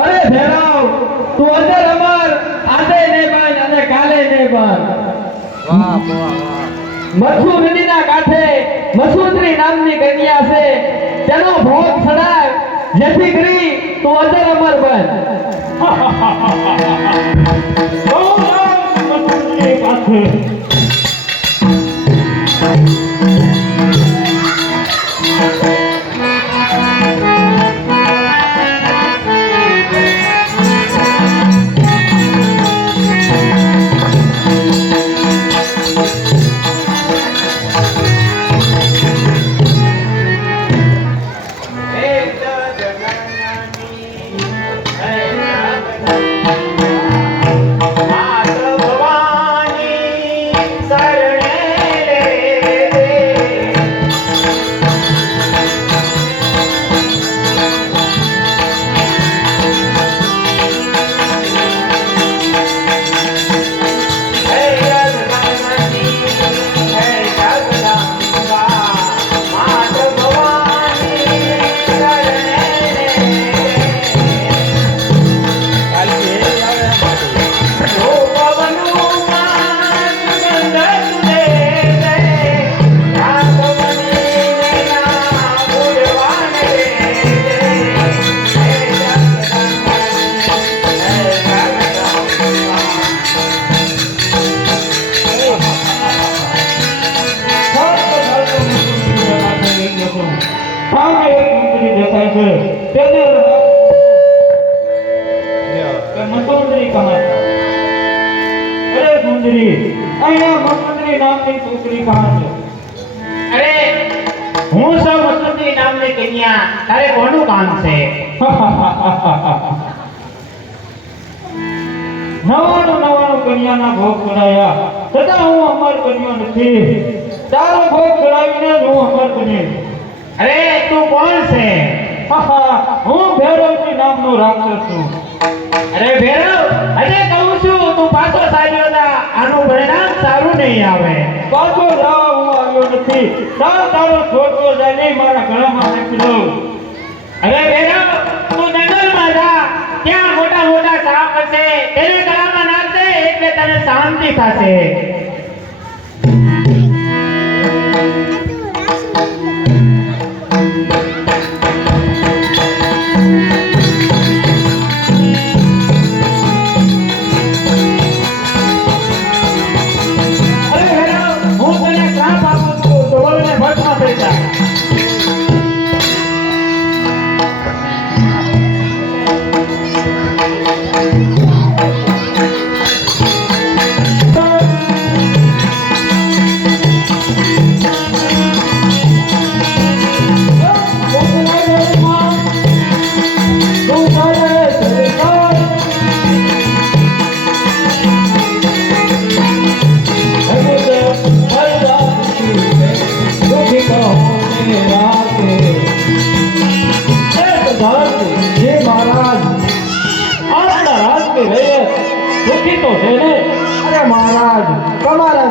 અરે ભેરાવ તું અંદર અમર આજે ને અને કાલે ને બન મથુ નદીના કાંઠે મસુદરી નામની કન્યા છે. તેનો ભોગ સડાય. જેથી કરી તું અંદર અમર બન. બહુ રામ મથુરની પાસે. સુંદરી અહીંયા વસંતની નામની છોકરી કહા છે? અરે હું સૌ વસંતની નામની કન્યા. તારે કોનું કામ છે? નવાનું નવાનું કન્યાના ભોગ ચડાયા. છતાં હું અમર બન્યો નથી. તારો ભોગ ચડાવીને જ હું અમર બની અરે તું કોણ છે? હું ભૈરવજી નામનો રાક્ષસ છું. અરે ભૈરવ અરે કહું છું તું પાછો સાર્યો તા આનું પરિણામ સારું નહીં આવે. પાછો જવા હું આવ્યો નથી. તાર તારો છોકરો જાય નહીં, મારા ગળામાં નાખી દઉં. અરે બેરા તું જંગલમાં જા. ત્યાં મોટા મોટા સાપ હશે. તેને ગળામાં નાખશે એટલે તને શાંતિ થશે.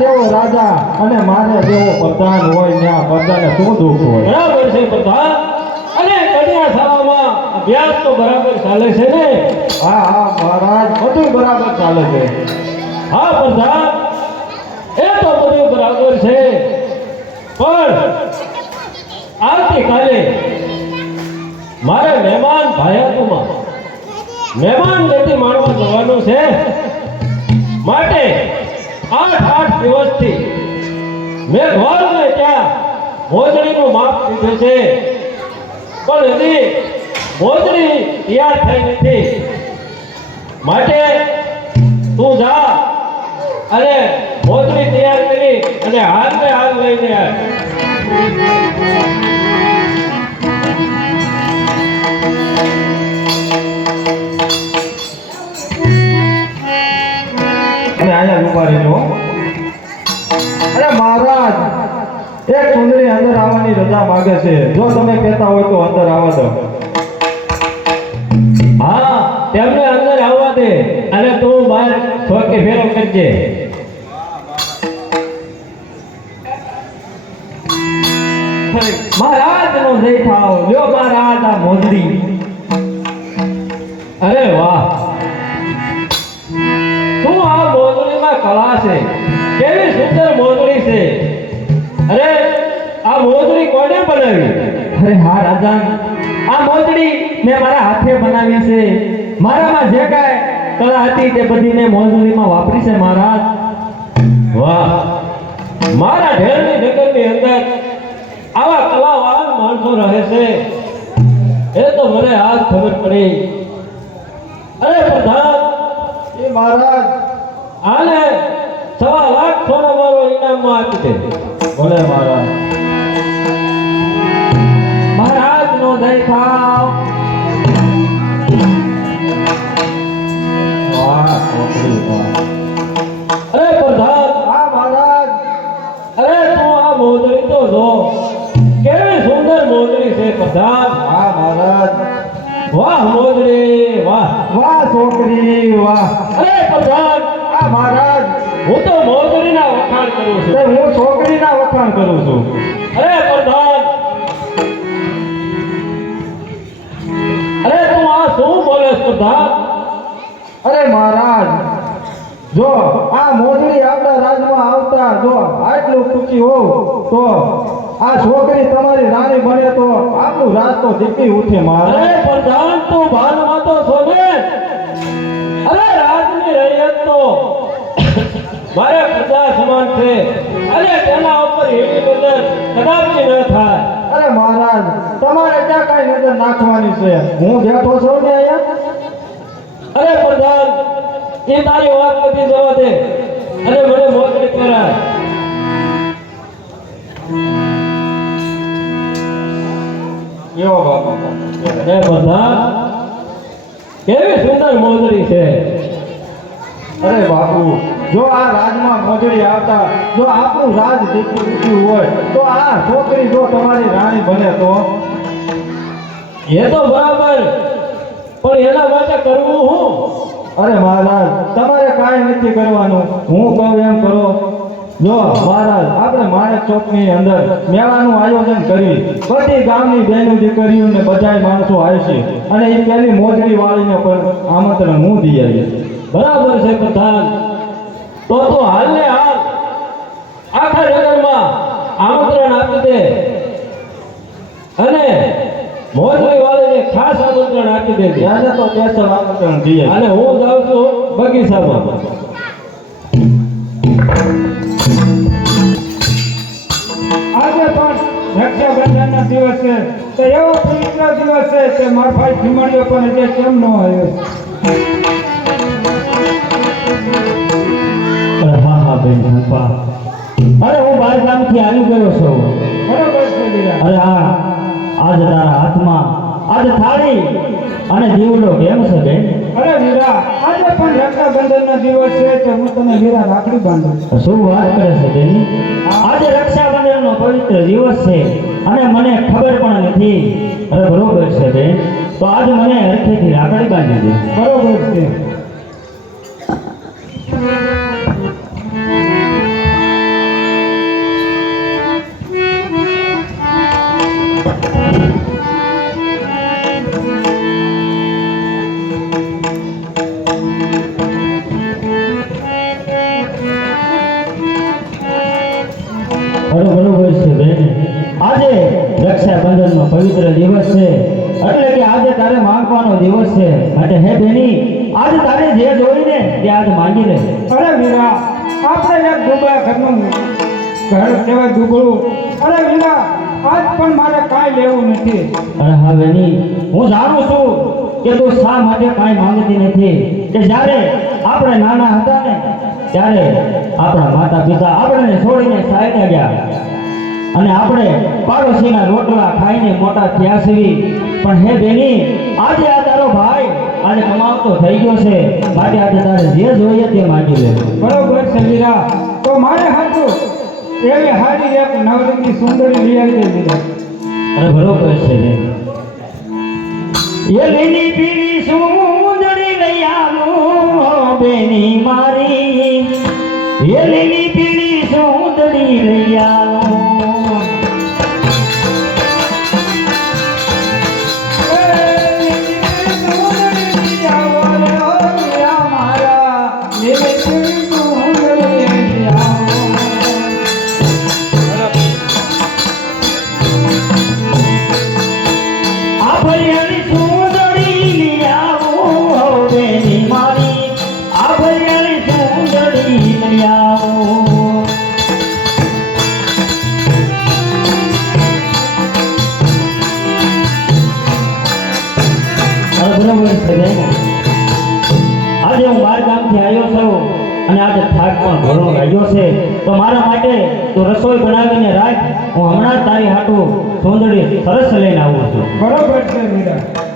જેવો રાજા અને મારા જેવો પ્રધાન હોય ને આ પ્રજાને શું દુઃખ હોય? બરાબર છે બધા અને કન્યા શાળામાં અભ્યાસ તો બરાબર ચાલે છે ને? હા હા મહારાજ બધું બરાબર ચાલે છે. હા પ્રધાન એ તો બધું બરાબર છે. પણ આવતીકાલે મારે મહેમાન ભાયાતુમાં મહેમાન ગતિ માણવા જવાનું છે. માટે આઠ આઠ દિવસથી મેં ઘરને ત્યાં. મોજડીનું માપ દીધું છે. પણ હજી મોજડી તૈયાર થઈ નથી. માટે તું જા અને મોજડી તૈયાર કરી અને હાથ ને હાથ લઈને આવ. અહીંયા ઊભા રહેજો અરે મહારાજ, એક સુંદરી અંદર આવવાની રજા માંગે છે. જો તમે કહેતા હોય તો અંદર આવવા દો. હા તેમને અંદર આવવા દે. અને તું બહાર છોકે ફેરો કરજે. મહારાજનો જય થાવ. લ્યો મહારાજ, આ મોજડી. અરે વાહ. કળા છે. કેવી સુંદર મોજડી છે. અરે, આ મોજડી કોને બનાવી? અરે, હા, રાજા. આ મોજડી મેં મારા હાથે બનાવી છે. મારામાં જે કાંઈ કળા હતી તે બધી મેં મોજડીમાં વાપરી છે, મહારાજ. વાહ. મારા ઢેરની નગરની અંદર આવા કલાવાન માણસો રહે છે. એ તો મને આજ ખબર પડી. અરે, પ્રધાન. એ મહારાજ આને સવા લાખ સોનો મારો ઇનામમાં આપી દે. ભલે મહારાજ. નો જય થાવ. વાહ છોકરી વાહ. અરે પ્રધાન હા મહારાજ. અરે તું આ મોજડી તો જો. કેવી સુંદર મોજડી છે પ્રધાન. હા મહારાજ. વાહ મોજડી વાહ. વાહ છોકરી વાહ. અરે પ્રધાન મહારાજ. હું તો મોજડીના વખાણ કરું છું. હું છોકરીના વખાણ કરું છું. અરે પ્રધાન. અરે તું આ શું બોલે પ્રધાન? અરે મહારાજ જો આ મોજડી આપણા રાજમાં આવતા જો આટલું ખુશી હોવ તો આ છોકરી તમારી રાણી બને તો આપણું રાજ તો જીતી ઉઠે મહારાજ. અરે પ્રધાન તું ભાનમાં તો ને અરે રાજની રૈયત તો મારે પ્રજા સમાન છે. અને તેના ઉપર એવી નજર કદાચ ન થાય. અરે મહારાજ તમારે ક્યાં કઈ નજર નાખવાની છે. હું બેઠો છું ને અહીંયા? અરે પ્રધાન એ તારી વાત નથી જવા દે. અને મને મોકલી કરાય યો બાપા અરે પ્રધાન કેવી સુંદર મોજડી છે. અરે બાપુ જો આ રાજમાં મોજડી આવતા જો આપણું રાજ દીકરી હોય તો આ છોકરી જો તમારી રાણી બને તો? એ તો બરાબર પણ એના માટે કરવું હું? અરે મહારાજ તમારે કાંઈ નથી કરવાનું. હું કહું એમ કરો. જો મહારાજ આપણે માણેક ચોકની અંદર મેળાનું આયોજન કરી બધી ગામની બહેનો દીકરીઓને બધાય માણસો આવશે અને એ પેલી મોજડી વાળીને પણ આમંત્રણ હું દઈ આવીશ. બરાબર છે પ્રધાન. તો તો હાલ ને હાલ. આખા નગરમાં આમંત્રણ આપી દે. અને મોજડી વાળીને ખાસ આમંત્રણ આપી દે. ત્યારે તો સ્પેશિયલ આમંત્રણ દઈએ અને હું જાઉં છું બગીચામાં. આજે પણ રક્ષાબંધનનો દિવસ છે. તો એવો પવિત્ર દિવસ છે કે મારા ભાઈ પણ હજી કેમ ન આવ્યો? બેન ધનપા અરે હું બાર ગામથી આવી ગયો છું. બરોબર છે અરે હા. આજ તારા હાથમાં આજ થાળી અને દીવડો કેમ છે બેન? અરે વીરા આજે પણ રક્ષાબંધનનો દિવસ છે તો હું તને વીરા રાખડી બાંધું શું વાત કરે છે બેન? આજે રક્ષાબંધનનો પવિત્ર દિવસ છે અને મને ખબર પણ નથી. અરે બરોબર છે બેન. તો આજ મને હરખેથી રાખડી બાંધી દે. બરોબર છે. બેની આજ તારે જે જોઈને તે આજ માંગી લે અરે વીરા આપણે એક ડૂબા ઘરનું ઘર કહેવાય ડૂબળું અરે વીરા આજ પણ મારે કાંઈ લેવું નથી. અરે હા બેની હું જાણું છું કે તું શા માટે કાંઈ માંગતી નથી. કે જ્યારે આપણે નાના હતા ને, ત્યારે આપણા માતા પિતા આપણને છોડીને સાયને ગયા. અને આપણે પાડોશીના રોટલા ખાઈને મોટા થયા છીએ. પણ હે બેની આજે આજે કમાવતો થઈ ગયો છે. માટે આજે તારે જે જોઈએ તે માંગી લે. બરોબર સમીરા તો મારે હાથું એવી હારી એક નવરંગી સુંદરી લઈ આવી દે અરે બરોબર છે. એ લીલી પીળી સુંદરી લઈ આવું બેની મારી. એ લીલી પીળી સુંદરી લઈ આવું છું અને આજે થાક પણ ઘણો લાગ્યો છે. તો મારા માટે તું રસોઈ બનાવીને રાખ. હું હમણાં તારી હાટું સોંદડી સરસ લઈને આવું છું. બરોબર છે, મીરા.